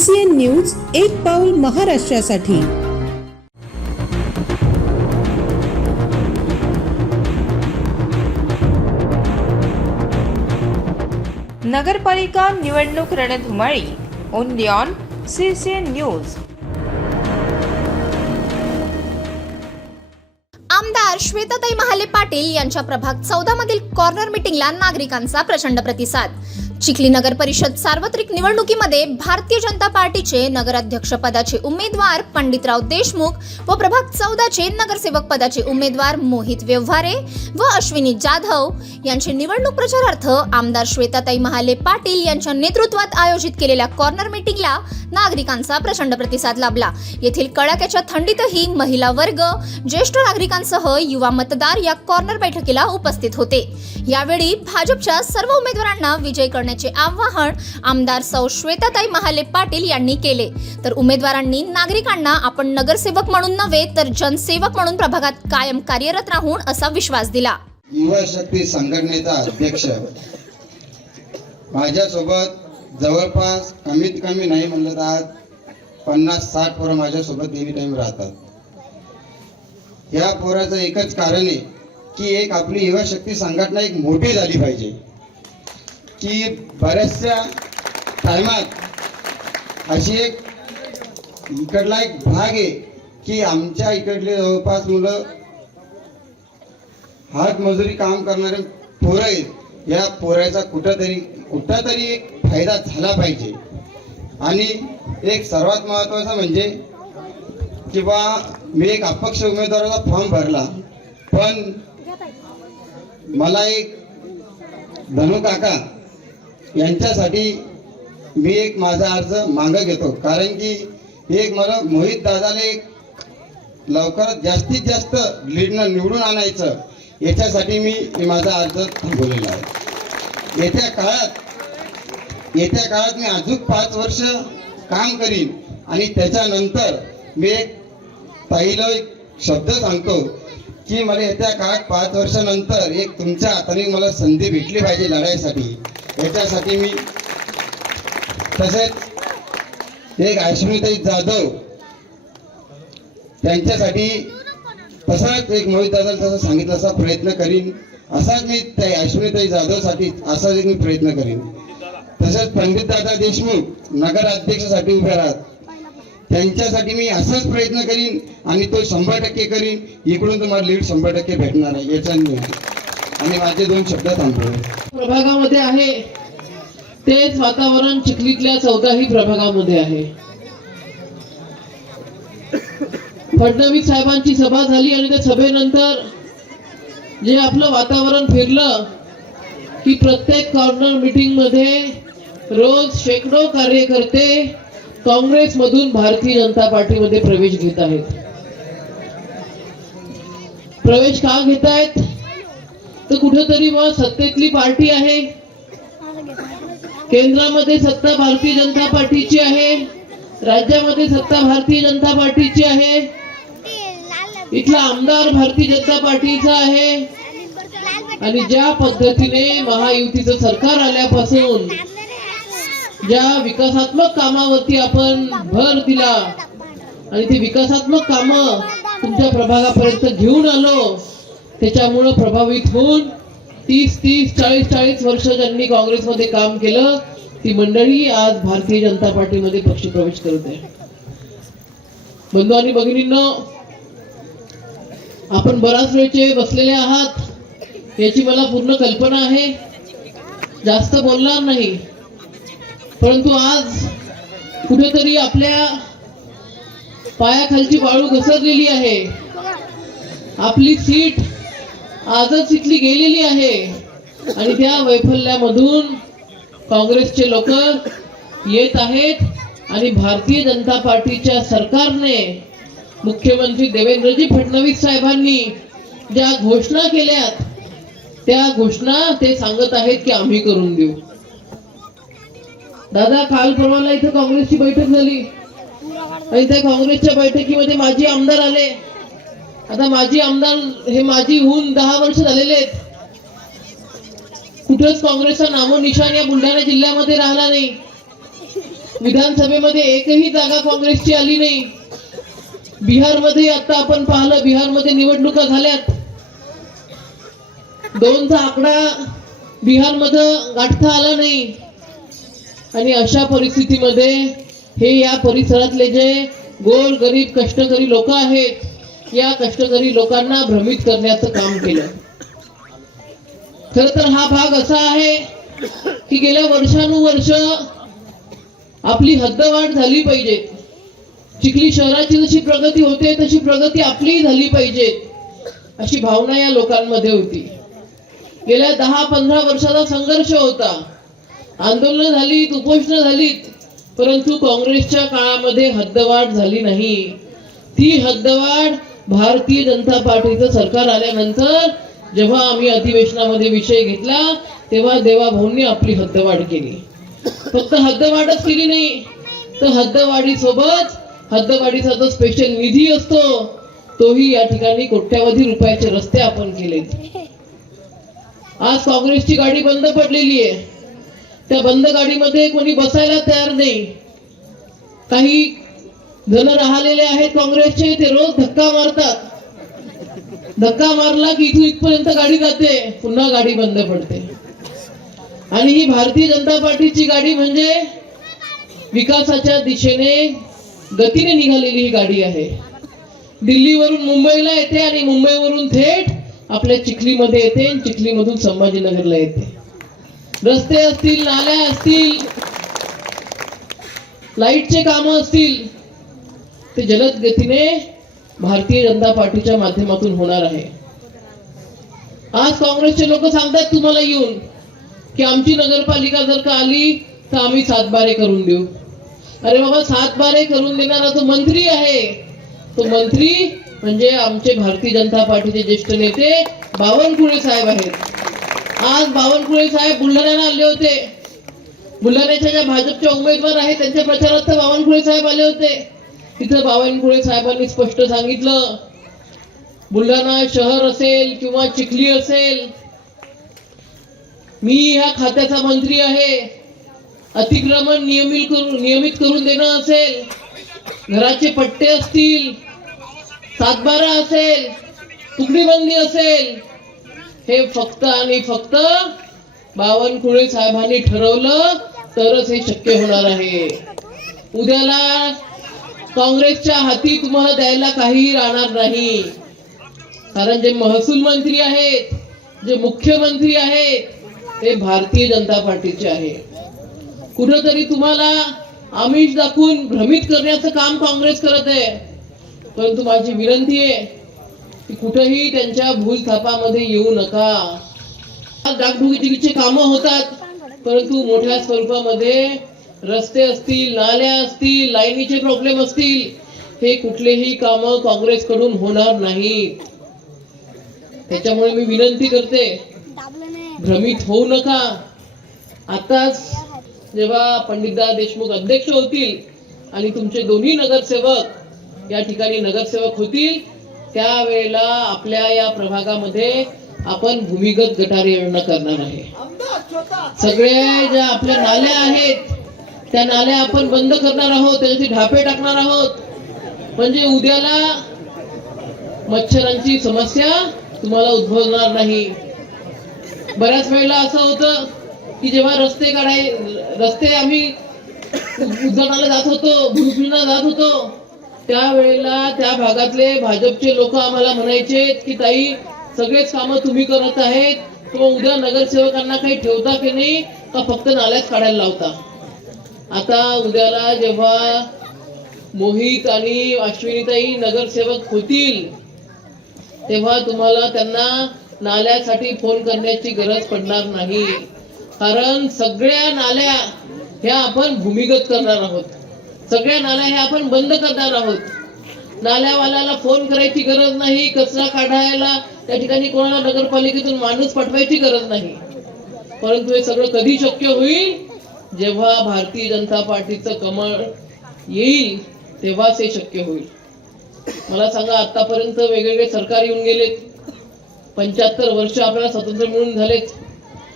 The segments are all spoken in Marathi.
CCN न्यूज, एक पाऊल महाराष्ट्रासाठी। नगरपालिका निवडणूक रणधुमाळी ओनली ऑन CCN न्यूज। आमदार श्वेताताई महाले पाटील यांच्या प्रभाग 14 मधील कॉर्नर मीटिंगला नागरिकांचा प्रचंड प्रतिसाद। चिखली नगर परिषद सार्वत्रिक निवडणुकीमध्ये भारतीय जनता पार्टीचे नगराध्यक्ष पदाचे उमेदवार पंडितराव देशमुख व प्रभाग 14 चे नगरसेवक पदाचे उमेदवार मोहित व्यवहारे व अश्विनी जाधव यांचे निवडणूक प्रचारार्थ आमदार श्वेताताई महाले पाटील यांच्या नेतृत्वात आयोजित केलेल्या कॉर्नर मीटिंगला नागरिकांचा प्रचंड प्रतिसाद लाभला। येथील कडाक्याच्या थंडीतही महिला वर्ग, ज्येष्ठ नागरिकांसह युवा मतदार या कॉर्नर बैठकीला उपस्थित होते। यावेळी भाजपच्या सर्व उमेदवारांना विजयी करण्याचे आवाहन आमदार सौ श्वेताताई महाले पाटील यांनी केले। तर उमेदवारांनी नागरिकांना आपण नगरसेवक म्हणून नव्हे तर जनसेवक म्हणून प्रभागात कायम कार्यरत राहून असा विश्वास दिला। युवा शक्ती संघटनेचा अध्यक्ष माझ्यासोबत जवळपास कमीत कमी नाही म्हणलं तर 50-60 पोरं माझ्यासोबत एनी टाइम राहतात। या पोराचं एकच कारण आहे की एक आपली युवा शक्ती संघटना एक मोठी झाली पाहिजे, की बऱ्याचशा टायमात अशी एक इकडला एक भाग आहे की आमच्या इकडले जवळपास मुलं हातमजुरी काम करणारे पोरं आहेत। या पोराचा कुठंतरी एक फायदा झाला पाहिजे। आणि एक सर्वात महत्त्वाचं म्हणजे किंवा मी एक अपक्ष उमेदवाराचा फॉर्म भरला, पण मला एक धनु काका यांच्यासाठी मी एक माझा अर्ज मागं घेतो, कारण की एक मला मोहित दादाला एक लवकरात जास्तीत जास्त लीडनं निवडून आणायचं, याच्यासाठी मी माझा अर्ज थांबवलेला आहे। येत्या काळात मी अजून 5 वर्ष काम करीन आणि त्याच्यानंतर मी एक पहिला एक शब्द सांगतो की मला येत्या काळात 5 वर्षानंतर एक तुमच्या हाताने मला संधी भेटली पाहिजे लढाईसाठी। याच्यासाठी मी तसेच एक अश्विनीताई जाधव त्यांच्यासाठी तसाच एक मोहित दादाला तसं सांगितलं असा प्रयत्न करीन, असाच मी त्या अश्विनीताई जाधवसाठी असाच एक मी प्रयत्न करीन। तसंच पंडित दादा देशमुख नगराध्यक्षासाठी उभे राहत, त्यांच्यासाठी मी असाच प्रयत्न करीन आणि तो 100% करीन। इकडून तुम्हाला लीड 100% भेटणार आहे याच्याने। आणि माझे 2 शब्द थांबवले। प्रभागामध्ये आहे तेच वातावरण चिखलीतल्या 14ही प्रभागामध्ये आहे। फडणवीस साहेबांची सभा झाली आणि त्या सभेनंतर जे आपलं वातावरण फिरलं की प्रत्येक कॉर्नर मीटिंग मध्ये रोज शेकडो कार्यकर्ते काँग्रेसमधून भारतीय जनता पार्टीमध्ये प्रवेश घेत आहेत। प्रवेश का घेत आहेत तर कुठेतरी मग सत्तेतली पार्टी आहे, केंद्रामध्ये सत्ता भारतीय जनता पार्टीची आहे, राज्यामध्ये सत्ता भारतीय जनता पार्टीची आहे, इथला आमदार भारतीय जनता पार्टीचा आहे। आणि ज्या पद्धतीने महायुतीचं सरकार आल्यापासून ज्या विकासात्मक कामावरती आपण भर दिला आणि ते विकासात्मक कामं तुमच्या प्रभागापर्यंत घेऊन आलो, त्याच्यामुळे प्रभावित होऊन 30-30, 40-40 वर्ष ज्यांनी काँग्रेसमध्ये काम केलं ती मंडळी आज भारतीय जनता पार्टीमध्ये पक्षप्रवेश करत आहे। बंधू आणि भगिनींनो, आपण बराच वेळचे बसलेले आहात याची मला पूर्ण कल्पना आहे, जास्त बोलणार नाही, परंतु आज कुठेतरी आपल्या पायाखालची वाळू घसरलेली आहे। आपली सीट आजच इथली गेलेली आहे आणि त्या वैफल्यामधून काँग्रेसचे लोक येत आहेत आणि भारतीय जनता पार्टीच्या सरकारने, मुख्यमंत्री देवेंद्रजी फडणवीस साहेबांनी ज्या घोषणा केल्यात त्या घोषणा ते सांगत आहेत की आम्ही करून देऊ। दादा, काल परवाला इथं काँग्रेसची बैठक झाली आणि त्या काँग्रेसच्या बैठकीमध्ये माजी आमदार आले। आता माजी आमदार हे माजी होऊन 10 वर्ष झालेले आहेत, कुठेच काँग्रेसचा नामोनिशाण या बुलढाणा जिल्ह्यामध्ये राहिला नाही। विधानसभेमध्ये एकही जागा काँग्रेसची आली नाही. बिहारमध्ये आता आपण पाहिलं, बिहारमध्ये निवडणुका झाल्यात, 2चा आकडा बिहारमध्ये गाठता आला नाही. आणि अशा परिस्थितीमध्ये हे या परिसरातले जे गोर गरीब कष्टकरी लोक आहेत, या कष्टकरी लोकांना भ्रमित करण्याचं काम केलं. खर तर हा भाग असा आहे की गेल्या वर्षानुवर्ष आपली हद्दवाढ झाली पाहिजे. चिखली शहराची जशी प्रगती होते तशी प्रगती आपलीही झाली पाहिजे, अशी भावना या लोकांमध्ये होती. गेल्या 10-15 वर्षाचा संघर्ष होता. आंदोलनं झालीत, उपोषणं झालीत, परंतु काँग्रेसच्या काळामध्ये हद्दवाढ झाली नाही. ती हद्दवाढ भारतीय जनता पार्टीचं सरकार आल्यानंतर जेव्हा आम्ही अधिवेशनामध्ये विषय घेतला तेव्हा देवाभाऊंनी आपली हद्दवाढ केली. फक्त हद्दवाढच केली नाही, तर हद्दवाढीसोबत हद्दवाढीचा जो स्पेशल निधी असतो तोही या ठिकाणी कोट्यावधी रुपयाचे रस्ते आपण केलेत. आज काँग्रेसची गाडी बंद पडलेली आहे. त्या बंद गाडीमध्ये कोणी बसायला तयार नाही. काही जण राहिलेले आहेत काँग्रेसचे, ते रोज धक्का मारतात. धक्का मारला की इथून इथपर्यंत गाडी जाते, पुन्हा गाडी बंद पडते. आणि ही भारतीय जनता पार्टीची गाडी म्हणजे विकासाच्या दिशेने गतीने निघालेली ही गाडी आहे. दिल्लीवरून मुंबईला येते आणि मुंबईवरून थेट आपल्या चिखलीमध्ये येते, चिखलीमधून संभाजीनगरला येते. रस्ते असतील, नाल्या असतील, लाईटचे कामं असतील, ते जलद गतीने भारतीय जनता पार्टीच्या माध्यमातून होणार आहे. आज काँग्रेसचे लोक सांगतात तुम्हाला येऊन की आमची नगरपालिका जर का आली तर आम्ही 7-12 करून देऊ. अरे बाबा, 7-12 करून देणारा तो मंत्री आहे. तो मंत्री म्हणजे आमचे भारतीय जनता पार्टीचे ज्येष्ठ नेते बावनकुळे साहेब आहेत. आज बावनकुळे साहेब बुलढाण्याला आले होते. बुलढाण्याच्या ज्या भाजपच्या उमेदवार आहेत त्यांच्या प्रचारात तर बावनकुळे साहेब आले होते. तिथं बावनकुळे साहेबांनी स्पष्ट सांगितलं, बुलढाणा शहर असेल किंवा चिखली असेल, मी ह्या खात्याचा मंत्री आहे. अतिक्रमण नियमित करून देणं असेल, घराचे पट्टे असतील, 7-12 असेल, तुकडीबंदी असेल, हे फक्त आणि फक्त बावनकुळे साहेबांनी ठरवलं तरच हे शक्य होणार आहे. उद्याला काँग्रेसच्या हाती तुम्हाला द्यायला काहीही राहणार नाही. कारण जे महसूल मंत्री आहेत, जे मुख्यमंत्री आहेत, ते भारतीय जनता पार्टीचे आहे. कुठंतरी तुम्हाला आमिष दाखवून भ्रमित करण्याचं काम काँग्रेस करत आहे. परंतु माझी विनंती आहे की कुठेही त्यांच्या भूलथापामध्ये येऊ नका. डागडुजीचे कामं होतात, परंतु मोठ्या स्वरूपामध्ये रस्ते असतील, नाल्या असतील, लाईनीचे प्रॉब्लेम असतील, हे कुठलेही कामं काँग्रेसकडून होणार नाहीत. त्याच्यामुळे मी विनंती करते, भ्रमित होऊ नका. आताच जेव्हा पंडितदादा देशमुख अध्यक्ष होतील आणि तुमचे दोन्ही नगरसेवक या ठिकाणी नगरसेवक होतील, त्यावेळेला आपल्या या प्रभागामध्ये आपण भूमिगत गटार योजना करणार आहे. सगळ्या ज्या आपल्या नाल्या आहेत त्या नाल्या आपण बंद करणार आहोत, त्याच्यासाठी ढापे टाकणार आहोत. म्हणजे उद्याला मच्छरांची समस्या तुम्हाला उद्भवणार नाही. बऱ्याच वेळेला असं होतं की जेव्हा रस्ते आम्ही उद्घाटनाला जात होतो, भूमिपूजनाला जात होतो, त्यावेळेला त्या भागातले भाजपचे लोक आम्हाला म्हणायचे की ताई, सगळेच कामं तुम्ही करत आहेत, किंवा उद्या नगरसेवकांना काही ठेवता की नाही, का फक्त नाल्याच काढायला लावता. आता उद्याला जेव्हा मोहित आणि अश्विनीताई नगरसेवक होतील तेव्हा तुम्हाला त्यांना नाल्यासाठी फोन करण्याची गरज पडणार नाही. कारण सगळ्या नाल्या ह्या आपण भूमिगत करणार आहोत. सगळ्या नाल्या ह्या आपण बंद करणार आहोत. नाल्यावाल्याला फोन करायची गरज नाही, कचरा काढायला त्या ठिकाणी कोणाला नगरपालिकेतून माणूस पाठवायची गरज नाही. परंतु हे सगळं कधी शक्य होईल, जेव्हा भारतीय जनता पार्टीचं कमळ येईल तेव्हाच हे शक्य होईल. मला सांगा, आतापर्यंत वेगवेगळे सरकार येऊन गेलेत, 75 वर्ष आपल्याला स्वातंत्र्य मिळून झालेत,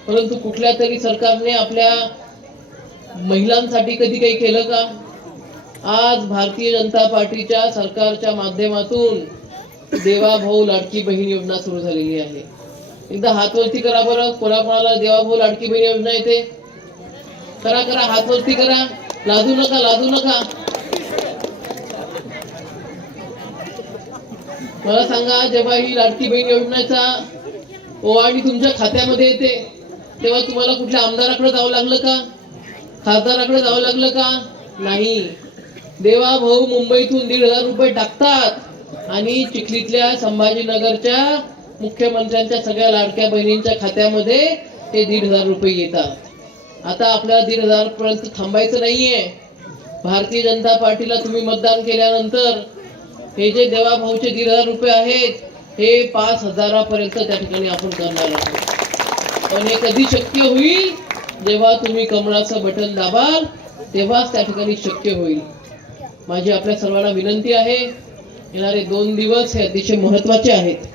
परंतु कुठल्या तरी सरकारने आपल्या महिलांसाठी कधी काही केलं का? आज भारतीय जनता पार्टीच्या सरकारच्या माध्यमातून देवाभाऊ लाडकी बहीण योजना सुरू झालेली आहे. एकदा हात वरती करा बरं, कोणाकोणाला देवाभाऊ लाडकी बहीण योजना येते? करा करा, हात वरती करा, लाजू नका, लाजू नका. मला सांगा, जेव्हा ही लाडकी बहीण योजनेचा ओवाळणी तुमच्या खात्यामध्ये येते तेव्हा तुम्हाला कुठल्या आमदाराकडे जावं लागलं का? खासदाराकडे जावं लागलं का? नाही. देवाभाऊ मुंबईतून 1,500 रुपये टाकतात आणि चिखलीतल्या संभाजीनगरच्या मुख्यमंत्र्यांच्या सगळ्या लाडक्या बहिणींच्या खात्यामध्ये ते 1,500 रुपये येतात. आता आपल्याला 1,500 पर्यंत थांबायचं नाहीये. भारतीय जनता पार्टीला तुम्ही मतदान केल्यानंतर हे जे देवाभाऊचे 1,500 रुपये आहेत हे 5,000 पर्यंत त्या ठिकाणी आपण करणार आहोत. पण हे कधी शक्य होईल? जेव्हा तुम्ही कमळाचं बटन दाबाल तेव्हाच त्या ठिकाणी शक्य होईल. माझी आपल्या सर्वांना विनंती आहे, येणारे 2 दिवस हे अतिशय महत्वाचे आहेत.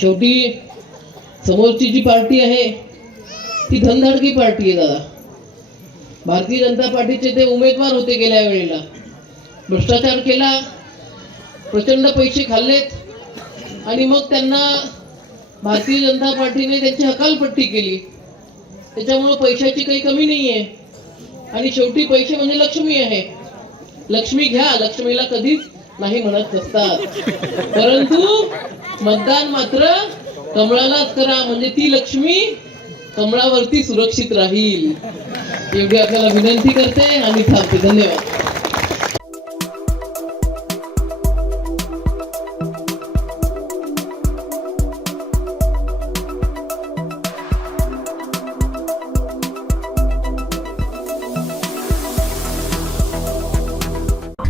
शेवटी समोरची जी पार्टी आहे ती धनधडकी पार्टी आहे दादा. भारतीय जनता पार्टीचे ते उमेदवार होते, गेल्या वेळेला भ्रष्टाचार केला, प्रचंड पैसे खाल्लेत आणि मग त्यांना भारतीय जनता पार्टीने त्यांची हकालपट्टी केली. त्याच्यामुळे पैशाची काही कमी नाहीये आणि शेवटी पैसे म्हणजे लक्ष्मी आहे. लक्ष्मी घ्या, लक्ष्मीला कधीच नाही म्हणत नसतात, परंतु मतदान मात्र कमळालाच करा, म्हणजे ती लक्ष्मी कमळावरती सुरक्षित राहील. एवढी आपल्याला विनंती करते आणि थांबते. धन्यवाद.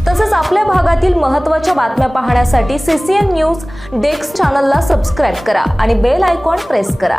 तसेच आपल्या भागातील महत्त्वाच्या बातम्या पाहण्यासाठी CCN न्यूज डेस्क चॅनलला सबस्क्राईब करा आणि बेल आयकॉन प्रेस करा.